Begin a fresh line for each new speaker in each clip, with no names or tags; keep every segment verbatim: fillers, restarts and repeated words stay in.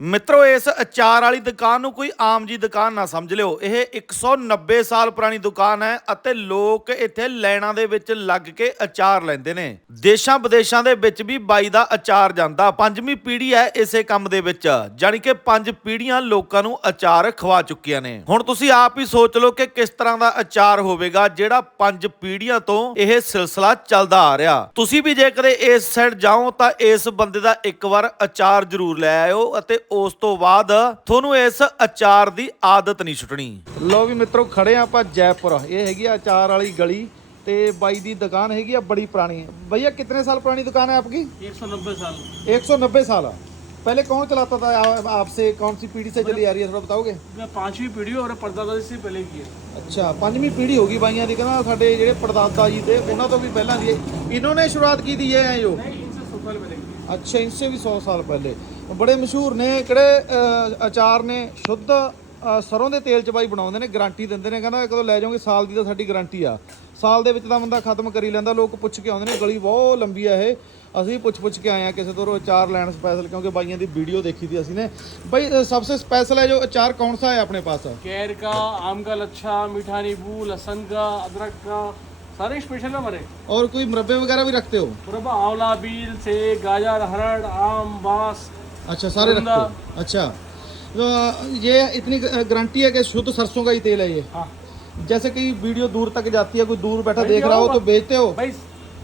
ਮਿੱਤਰੋ ਇਸ ਅਚਾਰ ਵਾਲੀ ਦੁਕਾਨ ਨੂੰ ਕੋਈ ਆਮ ਜੀ ਦੁਕਾਨ ਨਾ ਸਮਝ ਲਿਓ। ਇਹ ਇੱਕ ਸੌ ਨੱਬੇ ਸਾਲ ਪੁਰਾਣੀ ਦੁਕਾਨ ਹੈ ਅਤੇ ਲੋਕ ਇੱਥੇ ਲਾਈਨਾਂ ਦੇ ਵਿੱਚ ਲੱਗ ਕੇ ਅਚਾਰ ਲੈਂਦੇ ਨੇ। ਦੇਸ਼ਾਂ ਵਿਦੇਸ਼ਾਂ ਦੇ ਵਿੱਚ ਵੀ ਬਾਈ ਦਾ ਅਚਾਰ ਜਾਂਦਾ। ਪੰਜਵੀਂ ਪੀੜ੍ਹੀ ਹੈ ਇਸੇ ਕੰਮ ਦੇ ਵਿੱਚ, ਜਾਣੀ ਕਿ ਪੰਜ ਪੀੜ੍ਹੀਆਂ ਲੋਕਾਂ ਨੂੰ ਅਚਾਰ ਖਵਾ ਚੁੱਕੀਆਂ ਨੇ। ਹੁਣ ਤੁਸੀਂ ਆਪ ਹੀ ਸੋਚ ਲਓ ਕਿ ਕਿਸ ਤਰ੍ਹਾਂ ਦਾ ਅਚਾਰ ਹੋਵੇਗਾ ਜਿਹੜਾ ਪੰਜ ਪੀੜ੍ਹੀਆਂ ਤੋਂ ਇਹ ਸਿਲਸਿਲਾ ਚੱਲਦਾ ਆ ਰਿਹਾ। ਤੁਸੀਂ ਵੀ ਜੇ ਕਦੇ ਇਸ ਸਾਈਡ ਜਾਓ ਤਾਂ ਇਸ ਬੰਦੇ ਦਾ ਇੱਕ ਵਾਰ ਅਚਾਰ ਜ਼ਰੂਰ ਲੈ ਆਇਓ ਅਤੇ ਉਸ ਤੋਂ ਬਾਅਦ ਤੁਹਾਨੂੰ ਇਸ ਅਚਾਰ ਦੀ ਆਦਤ ਨਹੀਂ ਛੁੱਟਣੀ। ਲੋ ਵੀ ਮਿੱਤਰੋ, ਖੜੇ ਆ ਆਪਾਂ ਜੈਪੁਰ। ਇਹ ਹੈਗੀ ਆ ਅਚਾਰ ਵਾਲੀ ਗਲੀ ਤੇ ਬਾਈ ਦੀ ਦੁਕਾन हैगी बड़ी पुरानी। भैया कितने साल पुरानी दुकान है आपकी?
एक सौ नब्बे साल।
एक सौ नब्बे साल। पहले कौन चलाता था आपसे? कौन सी पीढ़ी से चली आ रही है, थोड़ा बताओगे?
पांचवी पीढ़ी और परदादा जी से पहले की है।
अच्छा, पांचवी पीढ़ी होगी भाइयों की ना। साडे जेडे परदादा जी थे उन्होंने तो भी पहला दी, इन्होंने शुरुआत की थी ये है जो?
इनसे सौ साल पहले की।
अच्छा, इनसे भी सौ साल पहले। बड़े मशहूर ने किहड़े अचार ने? शुद्ध ਸਰੋਂ ਦੇ ਤੇਲ 'ਚ ਬਾਈ ਬਣਾਉਂਦੇ ਨੇ, ਗਾਰੰਟੀ ਦਿੰਦੇ ਨੇ। ਕਹਿੰਦਾ ਕਦੋਂ ਲੈ ਜਾਓਗੇ ਸਾਲ ਦੀ ਤਾਂ ਸਾਡੀ ਗਾਰੰਟੀ ਆ। ਸਾਲ ਦੇ ਵਿੱਚ ਤਾਂ ਬੰਦਾ ਖਤਮ ਕਰੀ ਲੈਂਦਾ। ਲੋਕ ਪੁੱਛ ਕੇ ਆਉਂਦੇ ਨੇ, ਗਲੀ ਬਹੁਤ ਲੰਬੀ ਆ ਇਹ। ਅਸੀਂ ਪੁੱਛ ਪੁੱਛ ਕੇ ਆਏ ਆ ਕਿਸੇ ਤੋਂ ਅਚਾਰ ਲੈਣ ਸਪੈਸ਼ਲ, ਕਿਉਂਕਿ ਬਾਈਆਂ ਦੀ ਵੀਡੀਓ ਦੇਖੀ थी ਅਸੀਂ ने। भाई सबसे स्पेशल है जो अचार कौन सा है अपने पास?
कैर का, आम का लच्छा, मीठा नींबू, लहसुन का, अदरक का, सारे स्पेशल है हमारे।
और कोई मुरब्बे वगैरह भी रखते हो?
मुरब्बा आंवला, बील, सेब, गाजर, हरड़, आम, बांस।
अच्छा, सारे रखते हो। अच्छा, तो ये इतनी गारंटी है कि शुद्ध सरसों का ही तेल है ये?
हाँ।
जैसे कि वीडियो दूर तक जाती है, कोई दूर बैठा देख रहा हो तो बेचते हो?
भाई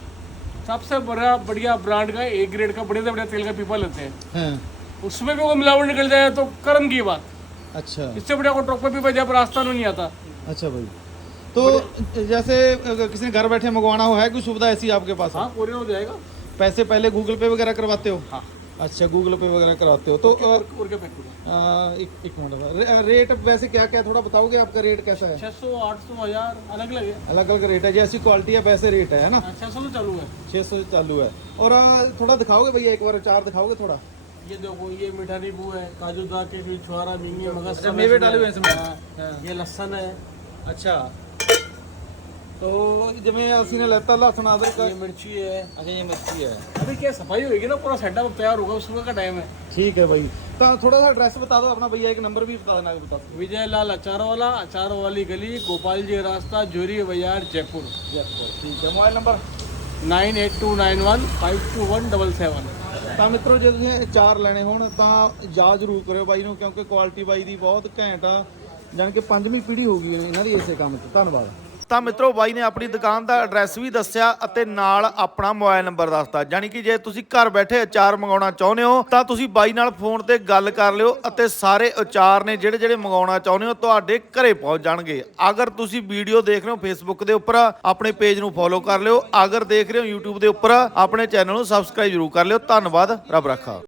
सबसे बड़ा बढ़िया ब्रांड का, एक ग्रेड का बढ़िया से बढ़िया तेल का पीपा लेते हैं। उसमें भी कोई मिलावट निकल जाए तो कर्म की बात।
अच्छा,
इससे बढ़िया कोई टॉप पीपा जब रास्ता नहीं आता।
अच्छा भाई, तो जैसे किसी ने घर बैठे मंगवाना हो, है कोई सुविधा ऐसी आपके पास?
हाँ, कोरियर हो जाएगा।
पैसे पहले गूगल पे वगैरह करवाते हो?
हाँ।
अच्छा, गूगल पे वगैरह कराते हो तो
और क्या पैक करूँ?
एक एक मिनट, रे, रेट वैसे क्या क्या थोड़ा बताओगे? आपका रेट कैसा है?
छह सौ, आठ सौ, हजार, अलग अलग है।
अलग अलग रेट है, जैसी क्वालिटी है वैसे रेट है, है ना?
छह सौ तो चालू है।
छः सौ चालू है। और थोड़ा दिखाओगे भैया, एक बार अचार दिखाओगे थोड़ा?
ये देखो, ये मीठा नींबू है, काजू दाल के छुआरा, मींगे, मगज,
अच्छा, मेवे डाले हुए हैं इसमें।
हाँ। ये लहसुन है।
अच्छा, तो जिवें ਅਸੀਂ ने लेता लहसुन अदरक,
ये मिर्ची है।
अच्छा, ये मिर्ची है।
अभी क्या सफाई होगी ना, पूरा सेटअप तैयार होगा, उसमें का टाइम है।
ठीक है भाई, तो थोड़ा सा एड्रेस बता दो अपना भैया, एक नंबर भी बता देना। बता दो।
विजय लाल अचार वाला, अचार वाली गली, गोपाल जी रास्ता, जोरी बाजार, जयपुर।
जयपुर, ठीक है। Mobile number
nine eight two nine one five two one double seven.
ਤਾਂ ਮਿੱਤਰੋ, ਜੇ ਤੁਸੀਂ ਅਚਾਰ ਲੈਣੇ ਹੋਣ ਤਾਂ ਜਾ ਜ਼ਰੂਰ ਕਰਿਓ ਬਾਈ ਨੂੰ, ਕਿਉਂਕਿ ਕੁਆਲਿਟੀ ਬਾਈ ਦੀ ਬਹੁਤ ਘੈਂਟ ਆ। ਜਾਣੀ ਕਿ ਪੰਜਵੀਂ ਪੀੜ੍ਹੀ ਹੋ ਗਈ ਇਹਨਾਂ ਦੀ ਇਸੇ ਕੰਮ 'ਚ। ਧੰਨਵਾਦ। ਤਾਂ ਮਿੱਤਰੋ, ਬਾਈ ਨੇ ਆਪਣੀ ਦੁਕਾਨ ਦਾ ਐਡਰੈਸ ਵੀ ਦੱਸਿਆ ਅਤੇ ਨਾਲ ਆਪਣਾ ਮੋਬਾਈਲ ਨੰਬਰ ਦੱਸਤਾ। ਜਾਣੀ ਕਿ ਜੇ ਤੁਸੀਂ ਘਰ ਬੈਠੇ ਅਚਾਰ ਮੰਗਾਉਣਾ ਚਾਹੁੰਦੇ ਹੋ ਤਾਂ ਤੁਸੀਂ ਬਾਈ ਨਾਲ ਫੋਨ ਤੇ ਗੱਲ ਕਰ ਲਿਓ ਅਤੇ ਸਾਰੇ ਅਚਾਰ ਨੇ ਜਿਹੜੇ ਜਿਹੜੇ ਮੰਗਾਉਣਾ ਚਾਹੁੰਦੇ ਹੋ ਤੁਹਾਡੇ ਘਰੇ ਪਹੁੰਚ ਜਾਣਗੇ। ਅਗਰ ਤੁਸੀਂ ਵੀਡੀਓ ਦੇਖ ਰਹੇ ਹੋ ਫੇਸਬੁੱਕ ਦੇ ਉੱਪਰ, ਆਪਣੇ ਪੇਜ ਨੂੰ ਫੋਲੋ ਕਰ ਲਿਓ। ਅਗਰ ਦੇਖ ਰਹੇ ਹੋ YouTube ਦੇ ਉੱਪਰ, ਆਪਣੇ ਚੈਨਲ ਨੂੰ ਸਬਸਕ੍ਰਾਈਬ ਜ਼ਰੂਰ ਕਰ ਲਿਓ। ਧੰਨਵਾਦ, ਰੱਬ ਰਾਖਾ।